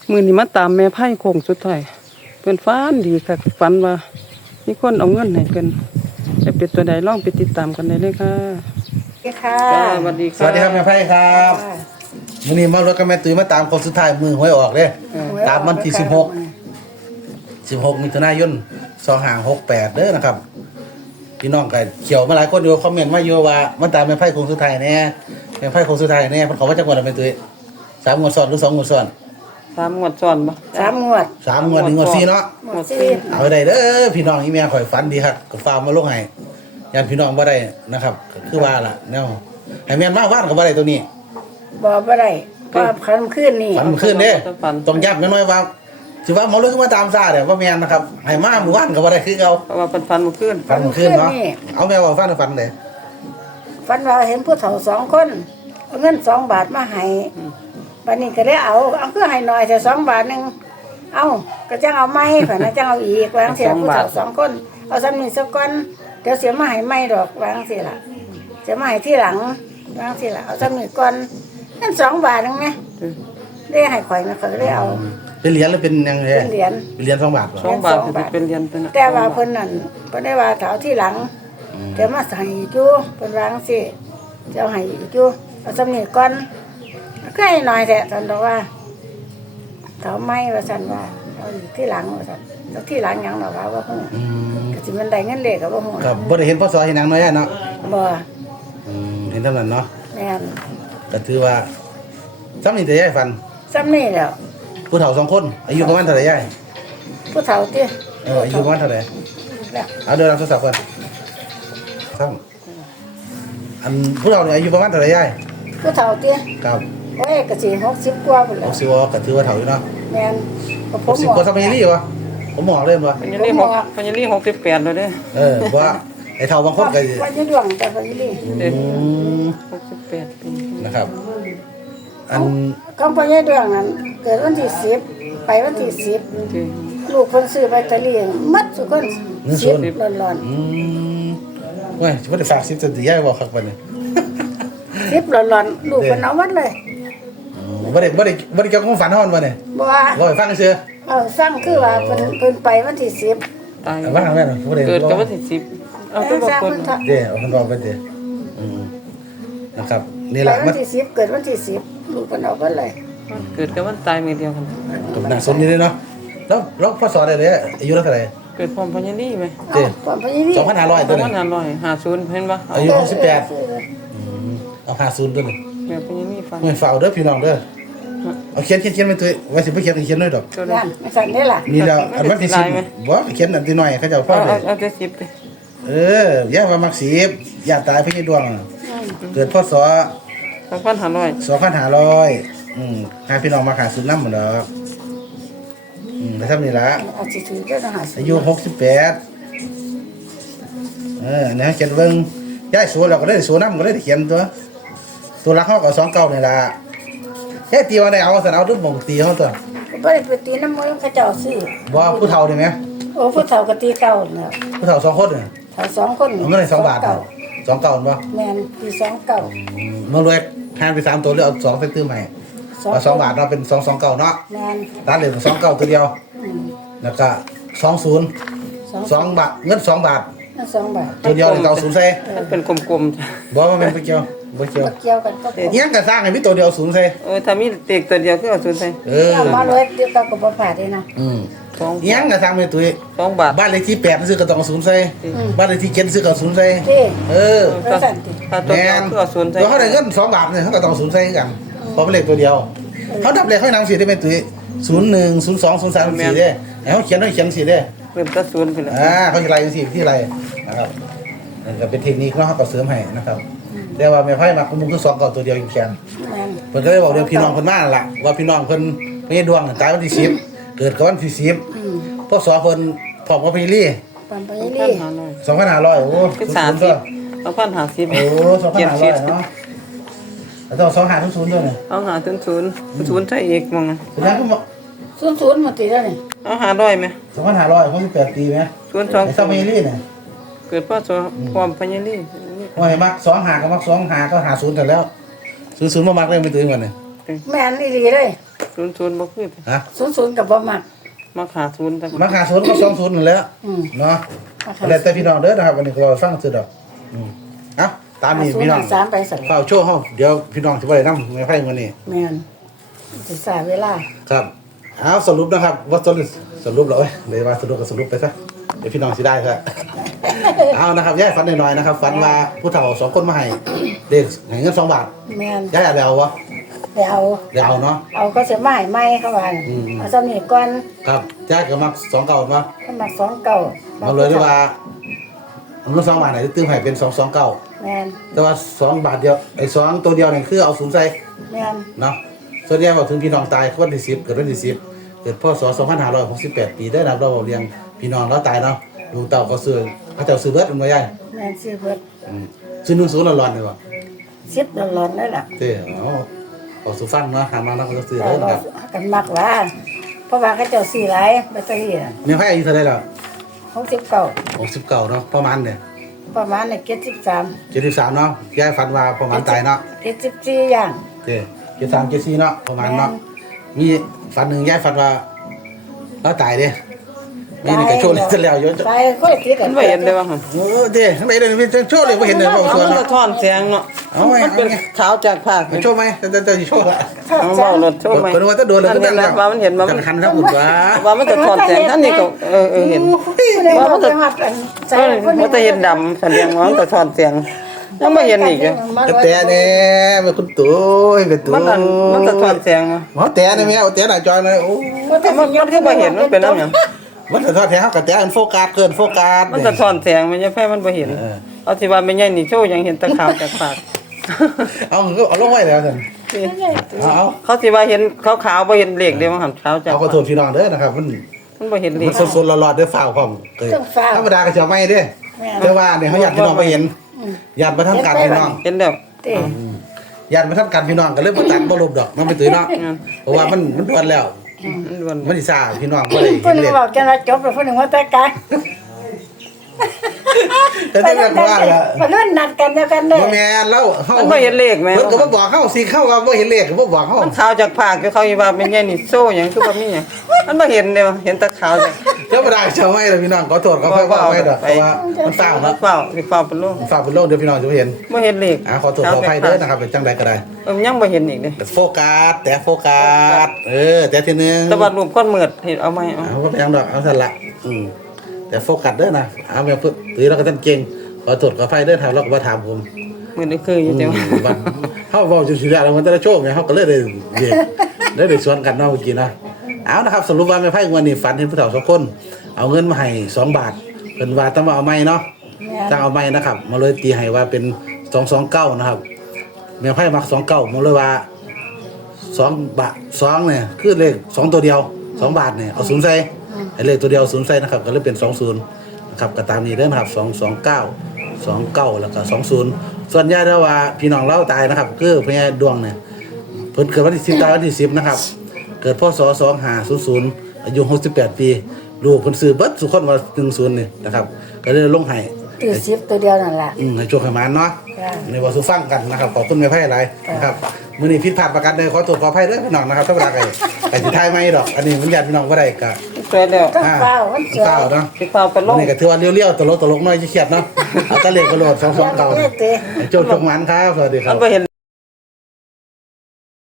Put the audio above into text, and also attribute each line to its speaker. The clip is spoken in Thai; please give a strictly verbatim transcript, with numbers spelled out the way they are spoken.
Speaker 1: มื้อนี้มาตามแม่ไผ่โค้งสุดท้ายเพิ่นฝันดีค่ะฝันว่ามีคนเอาเงินให้เพิ่นจะเป็นตัวใดลองไปติดตามกันได้เลยค่ะ
Speaker 2: ค่ะ
Speaker 1: จ้าสวัสดีค่ะ
Speaker 3: สวัสดีครับแม่ไพ่ครับมื้อนี้มารถกับแม่ตุ้ยมาตามคนสุดท้ายมือหวยออกเด้ตามวันที่สิบหก สิบหกมิถุนายนสองห้าหกแปดเด้อนะครับพี่น้องก็เขียวมาหลายคนอยู่คอมเมนต์มาอยู่ว่ามาตามแม่ไพ่คงสุดท้ายแน่แม่ไพ่คงสุดท้ายแน่เพิ่นขอว่าจักงวดละแม่ตุ้ยสามงวดซ้อนหรือสองงวดซ้อน
Speaker 1: สามงวดซ้อนบ่
Speaker 2: สามงวด
Speaker 3: สามงวดหนึ่งงวดสี่เนาะ
Speaker 2: หมดสี่
Speaker 3: เอาได้เด้อพี่น้องอีแม่ข่อยฝันดีครับก็ฝากมาลงให้ญาติพี่น้องบ่ได้นะครับก็คือว่าล่ะแนวให้แม่นมาว่านก็บ่ได้ตัวนี้
Speaker 2: บอกบ่ได้ว่าคันขึ้นนี่
Speaker 3: ฝันเมื่อคืนเด้ต้องย้ำแม่น้อยว่าสิว่าหมอเลยมาตามซาเด้อว่าแม่นนะครับให้มามื้อวานก็บ่ได้คือเก่า
Speaker 1: เพราะว่าเพิ่นฝันเมื่อคืน
Speaker 3: ฝันเมื่อคืนเนาะเอาแม่ว่าฝันฝันเด้
Speaker 2: ฝันว่าเห็นผู้เฒ่าสองคนเอาเงินสองบาทมาให้บัดนี้ก็ได้เอาเอาคือให้หน่อยแต่สองบาทหนึงเอาก็จังเอาใหม่ฝันนะจังเอาอีกวางเสียผู้เฒ่าสองคนเอาซ้ำนี่สักก้อนเดี๋ยวเสียมาให้ใหม่ดอกวางสิล่ะเสียมาให้ที่หลังวางสิล่ะเอาซ้ำนี่ก่อนนั่นสองบาทนึงไหมได้ให้ข่อยนะข่อยก็ได้เอา
Speaker 3: เป็นเหรียญหรือเป็นยังไง
Speaker 2: เป็นเหรียญ
Speaker 3: เป็นเหรียญสองบาทเหรอ
Speaker 1: สองบาทสิเป็นเหรียญเป็น
Speaker 2: แต่ว่าเพิ่นนั่นเพิ่นได้ว่าเถาที่หลังเดี๋ยวมาใส่จู้เพิ่นวาจั่งสิจะเอาให้จู้เอาสำนีก่อนก็ให้หน่อยแท้ท่านบอกว่าเถาไม้ว่าซั่นว่าเอาอีกที่หลังว่าซั่นแล้วที่หลังหยังดอกว่าบ่ฮู้
Speaker 3: อืม
Speaker 2: ก็สิมันได้เงินเลขก็บ่ฮู้
Speaker 3: ครับบ่ได้เห็นพ่อสอเห็นหนังน้อยเนาะ
Speaker 2: บ่
Speaker 3: อืมเห็นเท่านั้นเนาะ
Speaker 2: แม่น
Speaker 3: ก็ถือว่าซ้ำนี่แต่ยายฝัน
Speaker 2: สำนี้แล้ว
Speaker 3: ผู้เฒ่าสองคนอายุประมาณเท่าไหร่ยาย
Speaker 2: ผู้เฒ่าติ
Speaker 3: เอออายุประมาณเท่าไหร่
Speaker 2: แล้ว
Speaker 3: เอาเดินเอาโทรศัพท์ก่อนซ้ำอันผู้เฒ่าเนี่ยอายุประมาณเท่าไหร่ยาย
Speaker 2: ผู้เฒ่าติ
Speaker 3: ครับ
Speaker 2: โอ้ยก็สิหกสิบกว่าพุ่นแห
Speaker 3: ห
Speaker 2: ล้ว
Speaker 3: กสิบว่าก็ถือว่าเฒ่าอยู่เนาะ
Speaker 2: แม่นก็ผ
Speaker 3: ห
Speaker 2: ม
Speaker 3: กสิบ
Speaker 2: บอก
Speaker 3: กว่าสมัยนี้วะผมบอกเลยว่า
Speaker 1: เพิ่นยังรีหกเพิ่นยังรีหกสิบแปดแล้วเด้อ
Speaker 3: เออว่าไอ้เฒ่าบางคนก็
Speaker 2: ว่าจะดวงแต่ก็นี่
Speaker 3: อืม
Speaker 1: หกสิบแปดปี
Speaker 3: นะครับ อัน
Speaker 2: ของพ่อใหญ่ดวงนั้นเกิดวันที่สิบไปวันที่สิบ
Speaker 1: จริง
Speaker 2: ลูกคนซื้อใบตะเลียงมัดสุกคนสิบร้อน
Speaker 3: อืมเว้ยบ่ได้ฝากสิบจะสิยายบอกคักบัดนี้
Speaker 2: ๆสิบร้อนๆลูกคนเอาวัดเลย
Speaker 3: บ่ได้บ่ได้บ่ได้เกี่ยวกับความฝันเฮาบ่เนี่ย
Speaker 2: บ่ว่า
Speaker 3: บ่ให้ฟังซื่อ
Speaker 2: เออฟังคือว่าเพิ่นเพิ่นไปวันที่สิบ
Speaker 1: ตาย
Speaker 3: ๆว่าแม่นบ่ได้
Speaker 1: เกิดกับวันที่สิบเอา
Speaker 2: เอ
Speaker 1: ตัว
Speaker 2: อ
Speaker 1: บอก
Speaker 2: ทราบ
Speaker 1: คน
Speaker 2: เพิ่นเถาะ
Speaker 3: เด้เอาเพิ่นบอกไปเด้อืมนะครับนี่
Speaker 2: ไป
Speaker 3: ล่ะ
Speaker 2: วั
Speaker 3: มัน
Speaker 2: นที่สิบเกิดวันที่สิบลูกเพิ่นเอาวัดเลย
Speaker 1: เกิดกับวันตายมื้อเดียวกัน
Speaker 3: กับน่าสนนี่เด้เนาะแล้วแล้วพศได้เด้อายุเท่าไหร่
Speaker 1: เกิดพร้อมพญานีไหม
Speaker 2: เอ้าก่อนพอยี่นี่
Speaker 3: สองพันห้าร้อย
Speaker 1: ส
Speaker 3: ตั
Speaker 1: อ
Speaker 3: ว
Speaker 1: ง
Speaker 3: นึ
Speaker 1: พัน
Speaker 3: ง
Speaker 1: ห้าร้อยห้าศูนย์เห็นปะ
Speaker 3: อายุหกสิบแปดอืมเอาห้าสิบตัวนึง
Speaker 1: แม่พญานีฟัน
Speaker 3: ไม่ฝากเด้อพี่น้องเด้อเอาเขียนเขียนเขียนไปตัวไว้สิบ่เขียนเขียนด้วยดอก
Speaker 1: ตัวได้
Speaker 2: นั่นไม่สั่นได้ล่ะ
Speaker 3: นี่แล้วอันวันที่สิบบ่เขียนอันที่น้อยเขาเจ้าพ่อ
Speaker 1: เอา
Speaker 3: เล
Speaker 1: เอา
Speaker 3: ย
Speaker 1: เอาแต่สิบไป
Speaker 3: เออย่าว่ามักสิบอย่าตายพี่ดวง
Speaker 2: อืม
Speaker 3: เกิดพศ
Speaker 1: สองพันห้าร้อย
Speaker 3: สองพันห้าร้อยอืมให้พี่น้องมาหาซื้อน้ำหมดดอกอืมแล้วทำนี่ละ
Speaker 2: เอาสิถือก็ต้องหาสิ
Speaker 3: อายุหกสิบแปดเออเนี่ยเขียนเบิ่งย้ายสัวเราก็ได้สัวน้ำก็ได้เขียนตัว ตัวรักเขาก็สองเก้านี่ละแค่ตีว่าได้เอาสันเอาทุกบ่งตีเขาตัว
Speaker 2: บ่ได้ไปตีน้ำมือเขาเจ้าซื้อ
Speaker 3: ว่าผู้เฒ่าได้ไหม
Speaker 2: โอ้ผู้เฒ่าก็ตีเก่าแล้ว
Speaker 3: ผู้เฒ่าสองคนเนี่ย
Speaker 2: เฒ่าสองคน
Speaker 3: เอาเงินให้สองบาท
Speaker 2: เก่า
Speaker 3: สองเก้าบ่
Speaker 2: แม่นตีสองเก่า
Speaker 3: เมื่อรวยทานไปสามตัวหรือเอาสองใส่ตื้อใหม่เอาสองบาทเราเป็นสองสองเก้าเนาะ
Speaker 2: แม่น
Speaker 3: ร้านเหลือสองเก้าตัวเดียว
Speaker 2: อืม
Speaker 3: แล้วก็สองศูนย์
Speaker 2: สอง
Speaker 3: สองบาทเงินสองบาท
Speaker 2: ทั้งสองบาท
Speaker 3: ตัวเดียวเลยเก้าศูนย์ใส่
Speaker 1: มันเป็นกลมๆจ้ะ
Speaker 3: บอกว่ามันไม่เกี่ยวไม่เกี่ยว
Speaker 2: บ่เกี่ยวกันก็พอ
Speaker 3: เงี้ยงกระสร้างให้พี่ตัวเดียวศูนย์ใส่
Speaker 1: เออถ้ามีเด็กตัวเดียวก็เอาศูนย์ใส่
Speaker 3: เออ
Speaker 2: เอามาเลยเดี๋ยวก็บ่ผ่าได้นะ
Speaker 3: อืม
Speaker 1: สอง
Speaker 3: เงี้ยงกระสร้างไปตัว
Speaker 1: สองบาท
Speaker 3: บ้านเลขที่แปดซื้อกระตองศูนย์ใส่
Speaker 2: อืม
Speaker 3: บ้านเลขที่เจ็ดซื้อกระศูนย์ใส่
Speaker 2: เด้
Speaker 3: เออ
Speaker 2: แล้วสั่นติ
Speaker 1: ถ้าตัว
Speaker 3: แม่
Speaker 1: เดียวน ก็เอาศูนย์ใส่
Speaker 3: ตัวเขาได้เงินสองบาทเนี่ยเขากระตองศูนย์ใส่กันเพราะเป็นเลขตัวเดียวเขาดับเลขเขานำสีได้เป็นตัวศูนย์หนึ่งศูนย์สองศูนย์สามสี่ได้เขาเขียนเขาเขียนสีได้
Speaker 1: เริ่มตัดศูนย์ไปแล้ว
Speaker 3: อ่าเขาจะไล่สีที่ไรนะครับนั่นก็เป็นเทคนิคเนาะเขาก็เสริมให้นะครับแต่ว่าไม่ไพ่มาคุมคือสองก่อนตัวเดียวอยู่แค่น
Speaker 2: แม่น
Speaker 3: เพิ่นก็เลยบอกเดี๋ยวพี่น้องเพิ่นมาล่ะว่าพี่น้องเพิ่นไม่ดวงตายวันที่สิบเกิดกับวันที่สิบ
Speaker 2: อืม
Speaker 3: พศเพิ่นพร้อมกับพี่ลี่
Speaker 2: ปานไป
Speaker 1: สองพั
Speaker 2: นี่
Speaker 1: นห้าร้อย
Speaker 3: สองพันห้าร้อยโอ้
Speaker 1: เป็นสามสิบสองพันห้าสิบ
Speaker 3: โอ้สองพันห้าร้อยเนาะแล้วต้องสองห้าทุกศูนย์ด้วยเนี่ย
Speaker 1: เอาหาถึงศูนย์ศูนย์ใช่เอกมั้ง
Speaker 3: แสดงก็
Speaker 2: ศูนย์ศูนย์หมดติแล้วนี่
Speaker 1: เอาหาร้อยไหม
Speaker 3: สองพันห้าร้อยหกสิบแปดปีไหม
Speaker 1: ศูนย์สอง
Speaker 3: ไอ้สมัยลี่เนี่ย
Speaker 1: เกิดพ่อสองความพญานี
Speaker 3: ว่าไอ้มักสองหาก็มักสองหาก็หาศูนย์แต่แล้วศูนย์ศูนย์มามักเลยไม่ตื่นกันเนี่ย
Speaker 2: แม่นอีหลีเลย
Speaker 1: ศูนย์ศูนย์บ่คือ
Speaker 3: ฮะ
Speaker 2: ศูนย์ศูนย์กับบ่มัก
Speaker 1: มาขาศูนย์แต่
Speaker 3: มาหาศูนย์ก็สองศูนย์นั่นแหล้ว
Speaker 2: อืม
Speaker 3: เนาะ
Speaker 2: มาหา
Speaker 3: อะไรแต่พี่น้องเด้อนะครับวันนี้ก็ฟังสุดดอกอืมเอ้าตามนี้
Speaker 2: ศูน
Speaker 3: พี่
Speaker 2: ย์
Speaker 3: น้อง
Speaker 2: หาสามไปสั่น
Speaker 3: เฝ้าโชว์เฮาเดี๋ยวพี่น้องสิบ่ได้นำไม่ไผมื้อนี้
Speaker 2: แม่นสิสาเวลา
Speaker 3: ครับเอาสรุปนะครับว่าสรุปสรุปแล้วเอ้ยเลยว่าสรุปก็สรุปไปซะเดี๋ยวพี่น้องสิได้ครับ เอานะครับย่ายฝันหน่อยๆนะครับฝันว่าผู้เฒ่าสองคนมาให้เด็กให้เงินสองบาท
Speaker 2: แม่น
Speaker 3: ย่ายเอาเอาวะ
Speaker 2: ไปเอา
Speaker 3: เดี๋ยวเอาเนาะ
Speaker 2: เอาก็สิมาให้ใหม่เข้าว่า
Speaker 3: อืม
Speaker 2: เอาซ้ำนี่ก่อน
Speaker 3: ครับย่ายก็มักสองเก่าเนาะ
Speaker 2: ขึ้นมาสองเก่า
Speaker 3: เอาเลยได้ว่าเอาเงินสองบาทไหนตื้มให้เป็นสองสองเก่า
Speaker 2: แม่น
Speaker 3: แต่ว่าสองบาทเดียวไอ้สองตัวเดียวนี่คือเอาศูนย์ใส่
Speaker 2: แม่น
Speaker 3: เนาะส่วนใหญ่บอกถึงพี่น้องตายคนที่สิบเกิดวันที่สิบเกิดพศสองพันห้าร้อยหกสิบแปดปีได้รับเราเรียงพี่น้องเราตายเนาะลูกเต่าก็ซื้อพระเจ้าซื้อเบิดมันมาย่าย
Speaker 2: แม่นซื้อเบิด
Speaker 3: อืมซื้อหนึ่งศูนย์ละร้อนเลยว่ะ
Speaker 2: สิบดอลลาร์นั่นล่ะ
Speaker 3: เต้เอาขอสุฟังเนาะหามาแล้วก็ซื้อ
Speaker 2: แต่
Speaker 3: เด้อ
Speaker 2: เรา
Speaker 3: ครับ
Speaker 2: กันมักว่า เพราะว่าเขาเจ้าซื้อหลายแบตเตอรี่น่ะ
Speaker 3: เนี่ยไพ่อายุเท่าไหรแล้ว
Speaker 2: หกสิบเก้า
Speaker 3: หกสิบเก้าเนาะประมาณเนี่ย
Speaker 2: ประมาณเนี่ยเจ็ดสิบสาม
Speaker 3: เจ็ดสิบสามเนาะยายฝันว่าประมาณตายเนาะ
Speaker 2: เจ็ดสิบสี่อย่าง
Speaker 3: เต้เจ็ดสามเจ็ดสี่เนาะประมาณเนาะมีฝันหนึ่งยายฝันว่าเราตายเด้มีในกระโชว์เลยจะแล้วเยอะ
Speaker 2: ตายค่อยติดกั
Speaker 1: มัน นบ่เห็นได้ว่าหั่น
Speaker 3: โอ้เต้ทำไมเดินไปโชว์เลยไม่เห็นเลยพ่อ
Speaker 1: เอา
Speaker 3: ส่วน
Speaker 1: มัน
Speaker 3: เนาะ
Speaker 1: สะท้อนแสงเนาะ
Speaker 3: เอาไว้
Speaker 1: มันเป็น
Speaker 3: เอาไง
Speaker 1: ขาวจากภาค
Speaker 3: มาโชว์ไหมจะจะจะโชว์ละ
Speaker 1: เอาเว้ารถโชว์ไหม
Speaker 3: เป็นว่าถ้าโดนเลยก็
Speaker 1: เห็
Speaker 3: นั่
Speaker 1: น
Speaker 3: น
Speaker 1: แล้วว่ามันเห็นว่า
Speaker 3: กั
Speaker 1: มัน
Speaker 3: นคันครับคุณว่า
Speaker 1: ว่ามันสะท้อนแสงท่านนี่ก็เออเออเห็น
Speaker 2: ว่ามันจะหัดอันใส่
Speaker 1: เออ
Speaker 2: คน
Speaker 1: มันจะเห็นดำแสดงว่ามันสะท้อนแสงยังบ่เห็นอีกอยู่
Speaker 3: แต่แต่เนี่ยเป็นคุณตัวเป็นตัว
Speaker 1: มันนั่นมันสะท้อนแสงเนาะ
Speaker 3: อ๋อแต่เนี่ยแม่เอาแต่หน้าจอยเลยโอ้
Speaker 1: มันมันคือบ่เห็นมันเป็นน้ำหยัง
Speaker 3: มันสะท้อนแถวกับแต่อันโฟกัสเกินโฟกัส
Speaker 1: มันสะท้อนแสงมันยังแพ้มันบ่เห็น
Speaker 3: เออ
Speaker 1: เอาสิว่าแม่ใหญ่นี่โชว์ยังเห็นแตะขาวจากปาก
Speaker 3: เอาก็เอาลงไว้แล้วสิเอาเอา
Speaker 1: เขาสิว่าเห็นขาวๆบ่เห็นเลขเด้มันหันขาวจาก
Speaker 3: เอาขอโทษพี่น้องเด้อนะครับมัน
Speaker 1: มันบ่เห็นเล
Speaker 3: มั
Speaker 1: ข
Speaker 3: นสดๆร้อนๆเด้อฝ่าวพร้อมเคยธรรมดาก็จะไม่เด้อแต่ว่าเนี่ยเขาอยากพี่น้องไปเห็นญาติมาทำการพี่น้อง
Speaker 1: เห็นแล้ว
Speaker 2: เต้
Speaker 3: ญาติมาทำการพี่น้องก็เลยบ่ตัดบ่ลบดอกน้องไปตื้อเนาะเพราะว่ามันมันด่วนแล้ว
Speaker 1: มันด่วน
Speaker 3: มันสิซ่าพี่น้องบ่ได้
Speaker 2: เพิ่
Speaker 3: เห็
Speaker 2: น
Speaker 3: นเลย
Speaker 2: บอกจะว่าจบแล้วเพิ่นว่าแต่กัน
Speaker 3: แต่ที่แบบว่าล่ะ
Speaker 2: เพิ่นนัดกันแล้วกันเด้
Speaker 3: บ่แม่นเล่าเฮา
Speaker 1: มันบ่เห็นเลขแม่
Speaker 3: เพิ่นก็บ่บอกเฮาสิเข้าว่าบ่เห็นเลขก็บ่บอกเฮา
Speaker 1: มันขาวจากปากคือเขาสิว่าแม่ใหญ่นี่โชว์หยังคือบ่มีหยังมันบ่เห็นเด้เห็นแตะขาวจาก
Speaker 3: เจ้าบ่ได้เจ้าไม่เลยพี่น้องขอโทษขอโทษว่าไว้ดอกเพราะว่ามันฝ้าว
Speaker 1: มั
Speaker 3: เนาะ
Speaker 1: นเฝ้าสิเฝ้าเป็นโลก
Speaker 3: ฝ้าวเป็นโลกเดี๋ยวพี่น้องจะบ่เห็น
Speaker 1: บ่เห็นเลข
Speaker 3: อ่าขอโทษขออภัยเด้อนะครับเป็นจังใดก็ได้
Speaker 1: เออยังบ่เห็นอีกเด้
Speaker 3: โฟกัสแต่โฟกัสเออแต่ทีนึง
Speaker 1: แต่ว่ารูปคนมืดเห็นเอาไหมเอา
Speaker 3: เอาก็ไปยังดอกเอาสั่นละอืมแต่โฟกัสเด้อนะเอาแม่พึ่งตื้อเราก็ท่านเก่งขอโทษขออภัยเด้อถามเราก็มาถามผม
Speaker 1: มืดนี่คืออยู่แต่ว่า
Speaker 3: วันเฮาเว้าจังซี่แล้วมันแต่ละโชคไงเฮาก็เลยได้เรียนได้ได้สวนกันเนาะเมื่อกี้นะเอานะครับสรุปว่าแม่ไพ่วันนี้ฝันเห็นผู้เฒ่าสองคนเอาเงินมาให้สองบาทเพิ่นว่าต้องมาเอาไม้เนาะต้องเอาไม้นะครับ มาเลยตีให้ว่าเป็นสองสองเก้านะครับแม่ไพ่มักสองเก้ามาเลยว่าสองบาทสองเนี่ยคือเลขสองตัวเดียวสองบาทเนี่ยเอาศูนย์ใส่ให้เลขตัวเดียวศูนย์ใส่นะครับก็เลยเป็นสองศูนย์นะครับก็ตามนี้เด้อนะครับสองสองเก้าสองเก้าแล้วก็สองศูนย์ส่วนญาติเราว่าพี่น้องเราตายนะครับคือพญาดวงเนี่ยเพิ่นเกิดวันที่สิบตายวันที่สิบนะครับเกิดพศสองห้าศูนย์ศูนย์อายุหกสิบแปดปีลูกเพิ่นซื้อเบิดสุขคนว่าหนึ่งศูนย์นี่นะครับก็เลยลงให้
Speaker 2: ตื่นสิบตัวเดียวนั่นล่ะ
Speaker 3: อืมให้โชคให้มานเนาะ
Speaker 2: จ้ะ
Speaker 3: ในว่าสุฟังกันนะครับขอบคุณแม่ไพ่หลายนะครับมื้อนี้ผิดพลาดประการใดขอตัวขออภัยเด้อพี่น้องนะครับถ้าเวลาไก่ไก่สิทายไม่ดอกอันนี้มันญาติพี่น้องบ่ได้ก็
Speaker 1: สวยแล้ว
Speaker 2: ต้องเฝ้ามันสวย
Speaker 3: เฝ้าเนาะ
Speaker 1: สิเฝ้าเป็นโล
Speaker 3: อัน
Speaker 1: ก
Speaker 3: นี้ก็ถือว่าเลี้ยวๆตลกๆน้อยจะเครียดเนาะเอาตะเลกกระโดดสองๆเก่า
Speaker 2: เต้
Speaker 3: ให้โชคโชคหมันครับสวัสดีครั
Speaker 1: มั
Speaker 3: บ
Speaker 1: นบ่เห็น